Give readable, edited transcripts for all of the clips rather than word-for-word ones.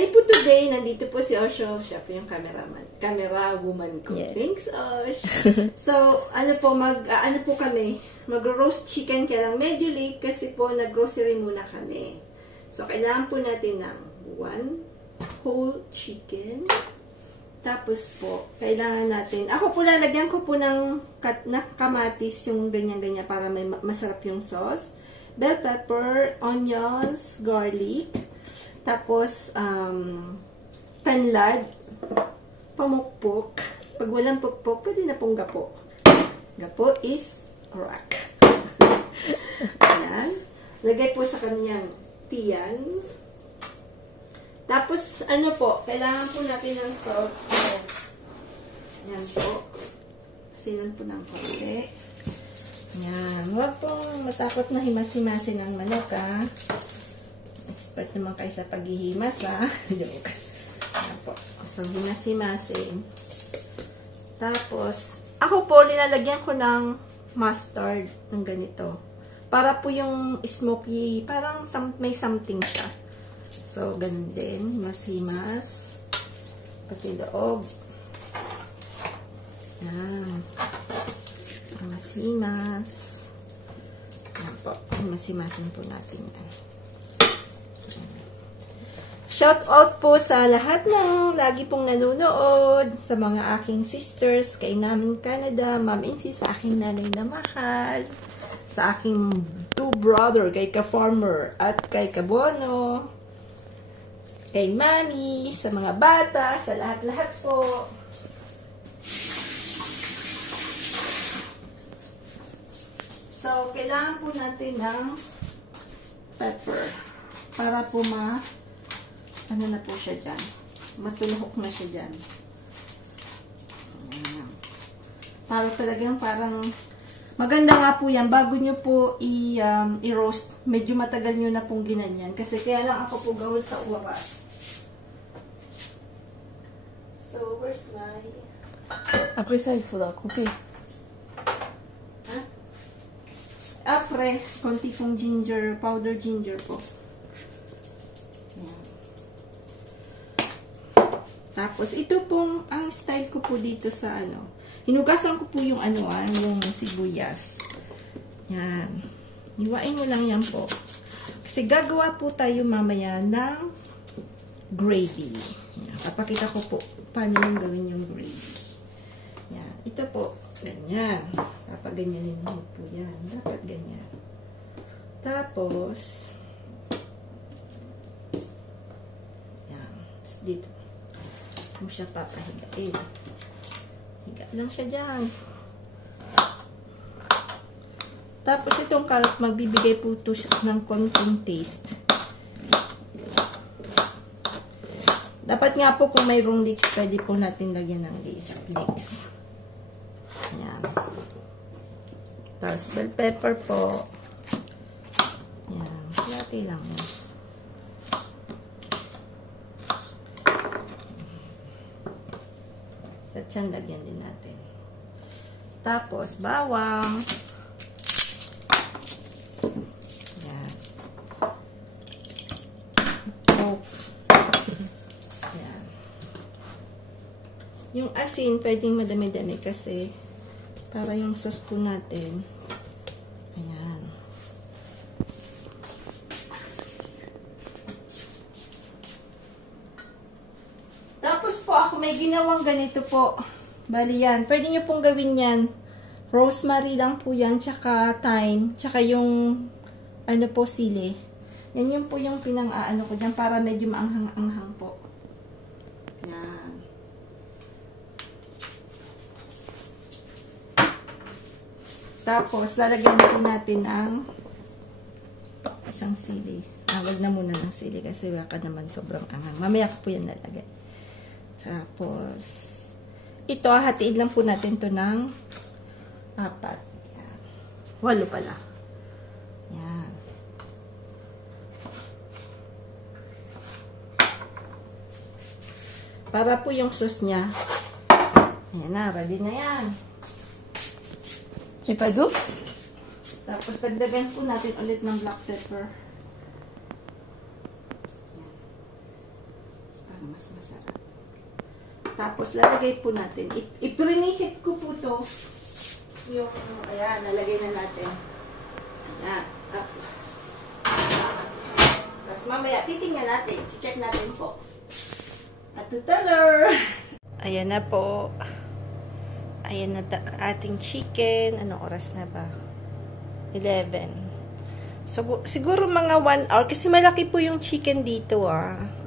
Bali po today, nandito po si Osho. Siya po yung camera woman ko. Yes. Thanks, Osh. So, ano po kami? Mag-roast chicken, kaya lang medyo late kasi po nag-grocery muna kami. So, kailangan po natin ng 1 whole chicken. Tapos po, kailangan natin, ako po lalagyan ko po ng kamatis, yung ganyan-ganyan para may masarap yung sauce. Bell pepper, onions, garlic. Tapos, tanlad, pamukpok. Pag walang pukpok, pwede na pong gapo. Gapo is rock. Ayan. Lagay po sa kanyang tiyan. Tapos, ano po, kailangan po natin ng salt. So, ayan po. Asinan po ng konti. Ayan. Huwag pong matakot na himas-himasin ng manok, ha. Expert naman kayo sa paghihimas, ha. Joke. Ayan po. So, himas-himasin. Tapos, ako po, nilalagyan ko ng mustard ng ganito. Para po yung smoky, parang may something siya. So, ganun din. Himas-himas. Pati loob. Ayan. Himas-himas. Ayan po. Himas-himasin po natin yan. Shout out po sa lahat ng lagi pong nanonood, sa mga aking sisters, kay namin Canada, Ma'am Insi, sa aking nanay na mahal, sa aking 2 brother, kay Ka-Farmer at kay Kabono, kay Mami, sa mga bata, sa lahat-lahat po. So, kailangan po natin ng pepper para po ano na po siya dyan. Matulhok na siya dyan. Ayan. Para talagang parang maganda nga po yan. Bago nyo po i-roast, medyo matagal nyo na pong ginanyan. Kasi kaya lang ako po gawin sa oras. So, where's my... Après ça, il faudra couper. Après, konti pong ginger, powder ginger po. Ayan. Tapos, ito pong, ang style ko po dito sa hinugasan ko po yung yung sibuyas. Yan. Iwain nyo lang yan po. Kasi gagawa po tayo mamaya ng gravy. Yan. Papakita ko po paano yung gawin yung gravy. Yan. Ito po, ganyan. Papaganyanin mo po yan. Dapat ganyan. Tapos, yan. Tapos dito. Mo siya papahigain. Higa lang siya dyan. Tapos itong carrot, magbibigay po ito ng konting taste. Dapat nga po kung mayroong leeks, pwede po natin lagyan ng leeks. Ayan. Tapos bell pepper po. Ayan. Lati lang yan. At yan, lagyan din natin. Tapos, bawang. Ayan. Coke. Ayan. Yung asin, pwedeng madami-dami kasi para yung sauce po natin. Ayan. Tapos po, ako may ginawang ganito po. Bali yan. Pwede nyo pong gawin yan. Rosemary lang po yan, tsaka thyme, tsaka yung, po, sili. Yan yung po yung pinang-aano ko dyan para medyo maanghang-anghang po. Yan. Tapos, lalagyan po natin ang isang sili. Wag na muna ng sili kasi baka naman sobrang anghang. Mamaya ko po yan lalagay. Tapos, ito, hatiin lang po natin to ng 4. Yan. 8 pala. Yan. Para po yung sauce niya. Yan na, ready na yan. J'ai pas d'eau? Tapos, dagdagan po natin ulit ng black pepper. mas masarap. Tapos, lalagay po natin. I-preheat ko po to. Yung, ayan, nalagay na natin. Ayan. Tapos, mamaya, titingnan natin. Check natin po. At tutalor! Ayan na po. Ayan na ating chicken. Anong oras na ba? 11. So, siguro mga 1 hour. Kasi malaki po yung chicken dito,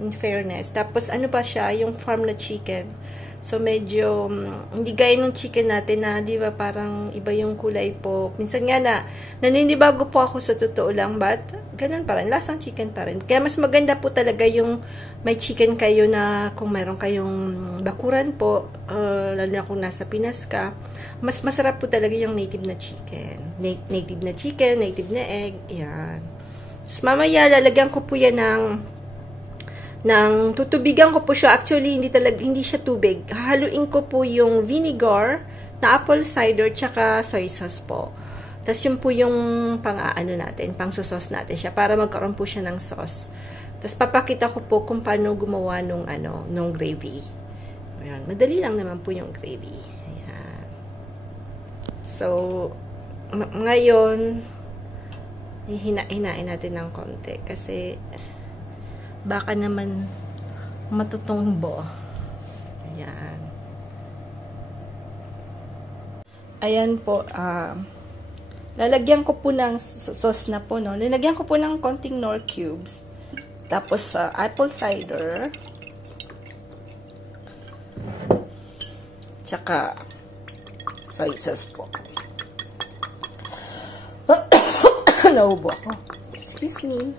in fairness. Tapos, ano pa siya? Yung farm na chicken. So, medyo, hindi gaya ng chicken natin na, di ba, parang iba yung kulay po. Minsan nga naninibago po ako sa totoo lang. But, ganun pa rin. Lasang chicken pa rin. Kaya, mas maganda po talaga yung may chicken kayo na kung mayroon kayong bakuran po, lalo na kung nasa Pinas ka, mas masarap po talaga yung native na chicken. Native na chicken, native na egg, yan. Tapos mamaya, lalagyan ko po yan ng tutubigan ko po siya. Actually, hindi siya tubig. Haluin ko po yung vinegar na apple cider tsaka soy sauce po. Tapos yun po yung pang-aano natin, pang-sauce natin siya para magkaroon po siya ng sauce. Tapos papakita ko po kung paano gumawa nung gravy. Ayan, madali lang naman po yung gravy. Ayan. So, ngayon, hinain natin ng konti kasi baka naman matutumbo. Ayan. Ayan po, lalagyan ko po ng sauce na po, no? Lalagyan ko po ng konting Knorr cubes. Tapos, apple cider. Tsaka, soy sauce po. Naubo ako. Excuse me.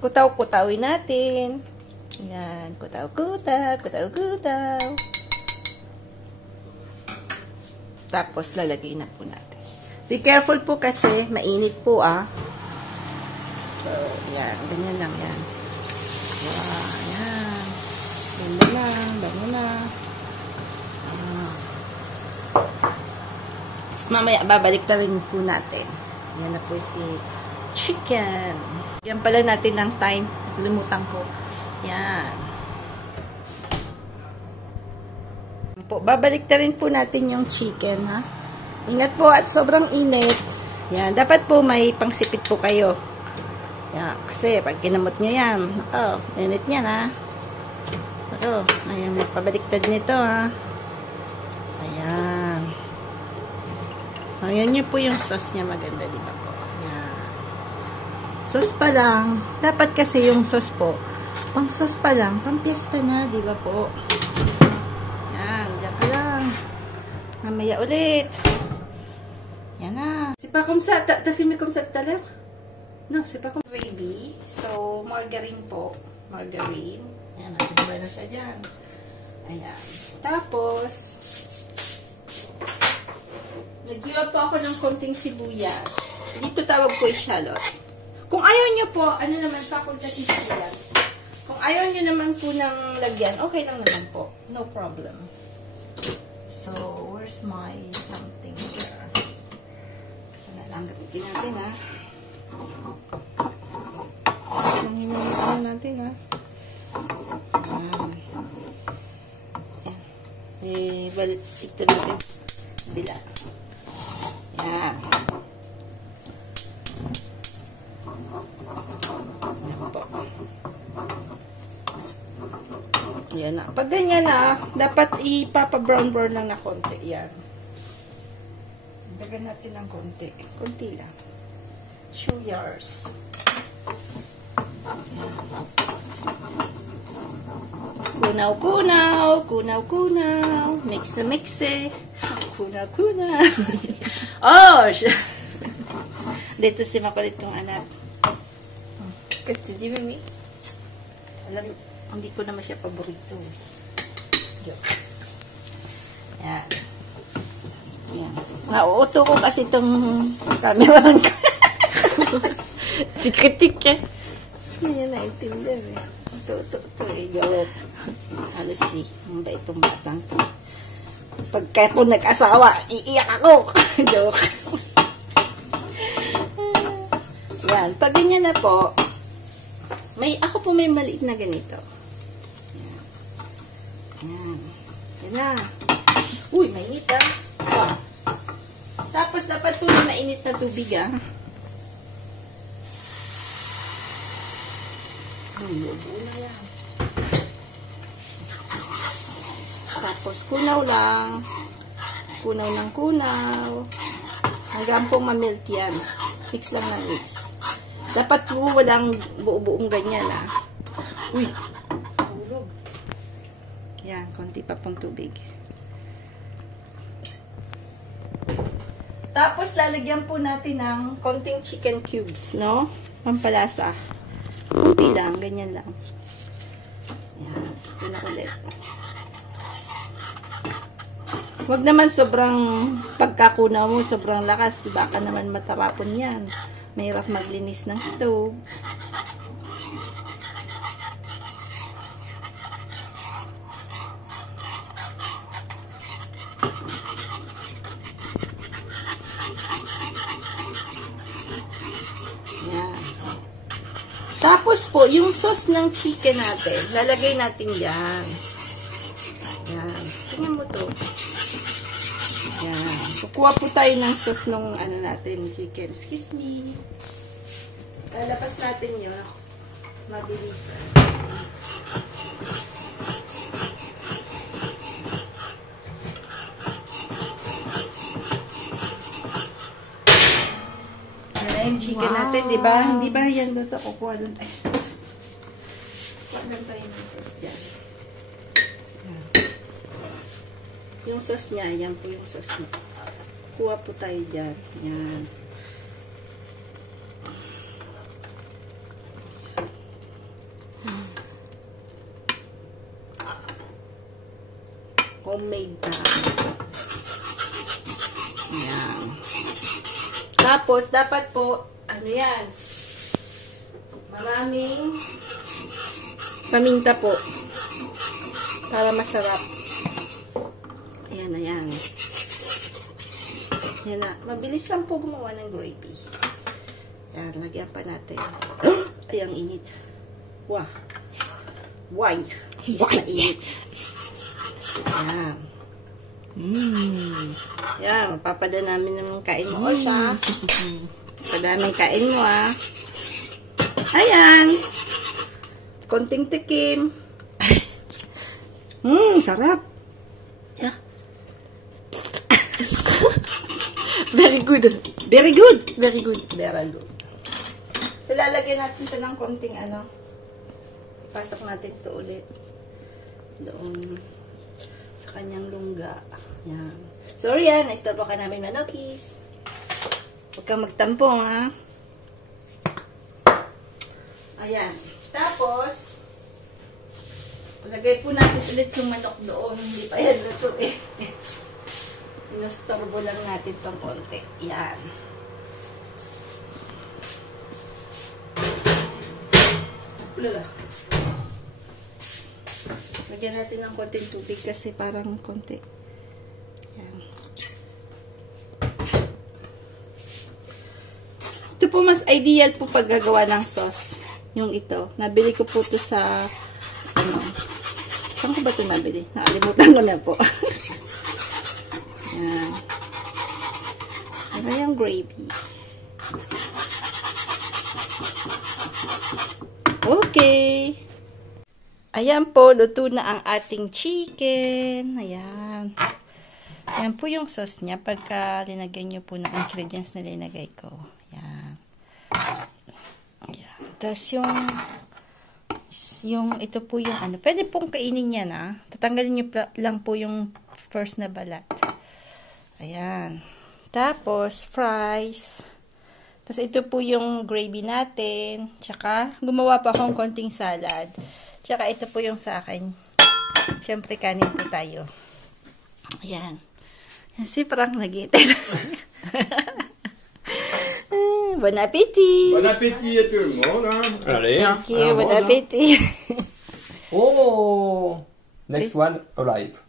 Kutaw-kutawin natin. Yan. Kutaw-kutaw. Kutaw-kutaw. Tapos, lalagay na po natin. Be careful po kasi mainit po So, yan. Ganyan lang yan. Wow, yan. Banda lang. Banda na. Tapos mamaya, babalik na rin po natin. Yan na po si chicken. Yan pala natin ng time. Limutan ko. Yan. Babalik na rin po natin yung chicken, Ingat po at sobrang init. Yan. Dapat po may pangsipit po kayo. Yan. Kasi pag kinamot nyo yan, init yan, ayan, pabaliktad nito, Ayan. So, yan yun po yung sauce niya. Maganda, di ba po? Ayan. Sauce pa lang. Dapat kasi yung sauce po, pang sauce pa lang, pang piyesta na, di ba po? Ayan. Diyan ka lang. Mamaya ulit. Yan na. C'est pas comme ça. T'as filmé comme ça tout à l'heure? Non, c'est pas comme gravy. So, margarine po. Margarine. Ayan, nakikita na siya dyan. Ayan. Tapos, nag-iwa po ako ng konting sibuyas. Dito tawag ko shallot. Kung ayaw nyo po, ano naman, facultative po yan. Kung ayaw nyo naman po ng lagyan, okay lang naman po. No problem. So, where's my something here? Ang gamitin natin, Ang hinahintay natin, Ayan. Balik ito natin. Bila. Ayan. Ayan po. Ayan na. Pag ganyan dapat ipapa-brown-brown lang na konti. Ayan. Dagan natin ng konti. Konti lang. Suyars. Kunaw-kunaw. Kunaw-kunaw. Mixe-mixe. Kunaw-kunaw. Oh! Dito si makulit kong anak. Kasi di ba, alam, hindi ko naman siya paborito. Joke. Yan. Yan. Nauuto ko kasi itong camera ko. Chika-chika. Hindi niya naintindihan Ito joke. Honestly, ang bait itong batang to. Pagka po nag-asawa, iiyak ako. Joke. Yan. Pag ganyan na po, ako po may maliit na ganito. Yan. Yan na. Uy, mainit ah. Oh. Tapos, dapat po may mainit na tubig ah. Lubo na yan. Tapos, kunaw lang. Kunaw ng kunaw. Hanggang pong mamelt yan. Mix lang ng mix. Dapat po walang buo-buong ganyan ah. Uy. Hulog. Yan, konti pa pong tubig. Tapos, lalagyan po natin ng konting chicken cubes, no? Pampalasa. Kunti lang, ganyan lang. Yan, spoon na ulit. Huwag naman sobrang pagkakunaw mo, sobrang lakas. Baka naman matarapon yan. Mahirap maglinis ng stove. Yan. Tapos po, yung sauce ng chicken natin, lalagay natin yan. Yan. Tingnan mo to. Yan. Kukuha po tayo ng sauce ng ano natin, chicken. Excuse me. Lalapas natin yun. Mabilis. Yan yung chicken natin, di ba? Hindi ba yan dito? Kukuha doon tayo. Kukuha doon tayo ng sauce dyan. Yung sauce niya, yan po yung sauce niya. Kuha po tayo dyan. Yan. Homemade na. Yan. Tapos, dapat po, ano yan? Maraming paminta po. Para masarap. Ayan na yan. Yan na. Mabilis lang po gumawa ng gravy. Ayan, lagyan pa natin. Ay, ang init. Wah. Why? Is mainit. Ayan. Ayan, mapapada namin ng kain mo. O siya. Padaming kain mo ah. Ayan. Konting tikim. Sarap. Yeah. Very good. Very good. Very good. Very good. So, lalagyan natin ito ng konting ano. Pasok natin ito ulit. Doon. Sa kanyang lungga. Yan. Sorry yan. Na-stop ka namin manokis. Huwag kang magtampong ha. Ayan. Tapos, lagay po natin ulit yung manok doon. Hindi pa yan luto eh. Inustorbo lang natin itong konti. Yan. Lula. Lagyan natin ng konting tubig kasi parang konti. Yan. Ito po mas ideal po pag gagawa ng sauce. Yung ito. Nabili ko po ito sa ano. Saan ko ba ito nabili? Nakalimutan ko na po. Yan. Ano yung gravy? Okay. Ayan po, luto na ang ating chicken. Ayan. Ayan po yung sauce niya pagka linagyan nyo po ng ingredients na linagay ko. Ayan. Ayan. Tapos yung ito po yung ano. Pwede pong kainin yan ah. Tatanggalin nyo lang po yung first na balat. Ayan. Tapos, fries. Tapos, ito po yung gravy natin. Tsaka, gumawa pa akong konting salad. Tsaka, ito po yung sa akin. Siyempre, kanin po tayo. Ayan. Kasi parang nag-itin. Bon appétit! Bon appétit à tout le monde. Hein. Allez, Thank you. Bon appétit! Oh! Next one, alive.